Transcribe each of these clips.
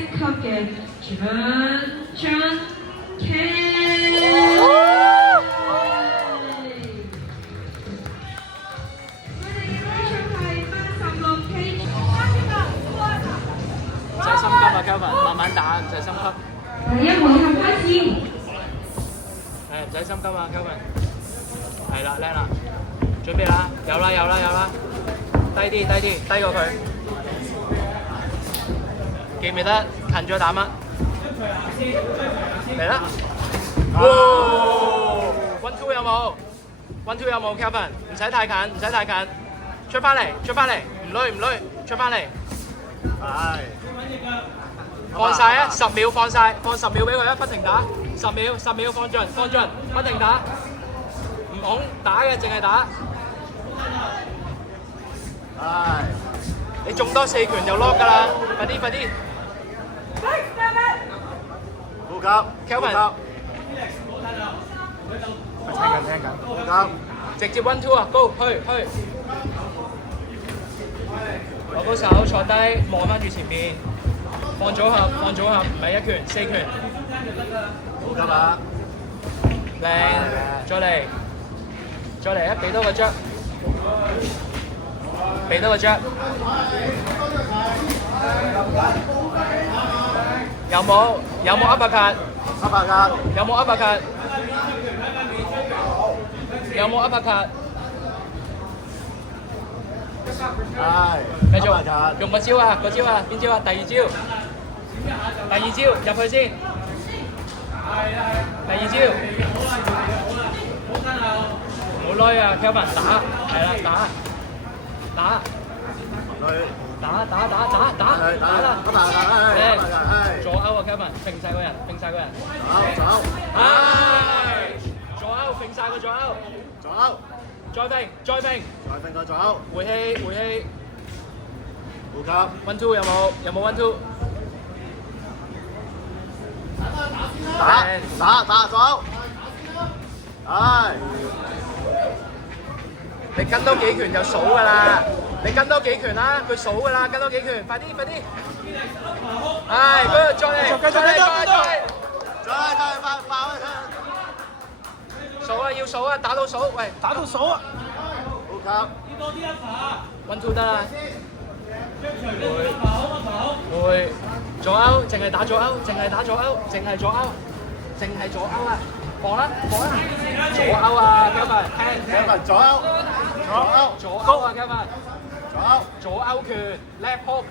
升級嘅張 K。唔使心急啊 ，Kelvin， 慢慢打，唔使心急。第一回合開始。唔使心急啊 ，Kelvin。係啦，叻啦，準備啦，有啦，低啲，低過佢。記唔記得近咗打乜？嚟啦！哇 ！1 2有冇？1 2有冇 ，Kelvin？ 唔使太近，出翻嚟，唔累，出翻嚟。係。放晒啊！10秒放晒，放10秒俾佢啊！不停打，10秒放盡，不停打，唔恐打嘅，淨係打。係。你中多4拳就 lock 㗎啦！快啲！呼吸 ，Kelvin。聽緊。呼吸。直接1 2啊 ，Go 去！攞高手坐低，望翻住前面。放組合，唔係1拳，4拳。呼吸啊！靚，再嚟啊！俾多個drop，有冇 uppercut？ 有冇 uppercut？ 係。繼續用個招啊！邊招啊？第二招入去先。第二招，唔好累啊 ，Kelvin 打，係啦打啦，左勾啊 Kelvin， 揈晒個人，走，左勾揈晒個左勾，再揈，揈個走，回氣，呼吸， 1 2有冇1 2？打走，係。你跟多幾拳就數㗎啦，你跟多幾拳啦，佢數㗎啦，跟多幾拳，快啲！係，嗰度再嚟，數啊，要數啊，打到數，喂，呼吸， 1 2得啦，會，左勾，淨係打左勾啊，放啦，左勾啊 ，Kelvin， 左勾啊 Kelvin， 左勾拳 ，left hook，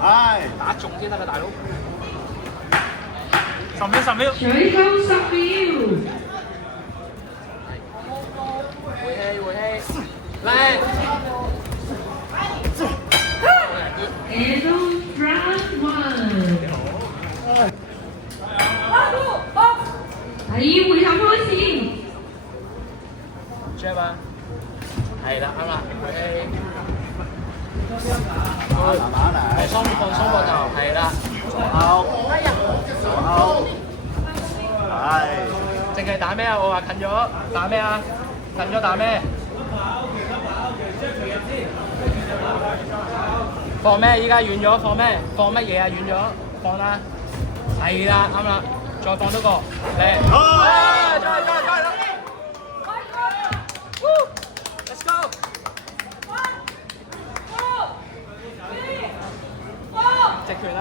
係。打中先得㗎，大佬。10秒。最後10秒。回氣，靚。And on round 1。第二回合開始。jab 啊，係啦，啱啦，回氣。慢慢嚟。放鬆膊頭，係啦。左勾，係。淨係打咩啊？我話近咗，打咩啊？近咗打咩？放咩？依家遠咗，放咩？放乜嘢啊？遠咗，放啦。係啦，啱啦，再放多個，嚟。再啦。Let's go！ 直拳啦。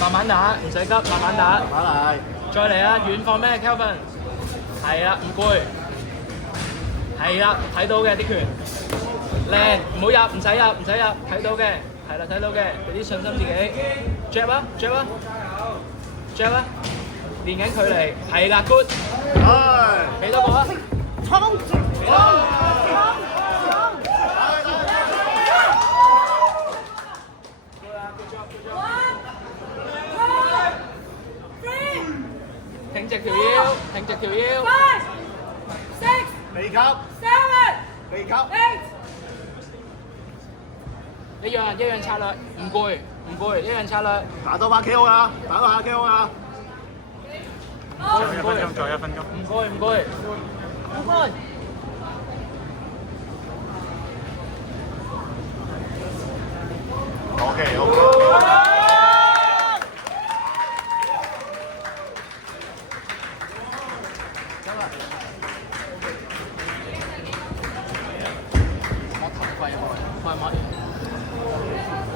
慢慢打，唔使急，慢慢打。慢嚟。再嚟啊！遠放咩 ，Kelvin？ 係啦，唔攰。係啦，睇到嘅啲拳，靚，唔好入，唔使入，睇到嘅，係啦，睇到嘅，俾啲信心自己。jab 啊，練緊距離，係啦 ，good。係。俾多個啊！挺直條腰。鼻吸。一樣策略，唔攰，一樣策略。打多把 KO 啊！唔該，再1分鐘。唔該，唔該，唔該。OK OK。我頭盔，快乜嘢？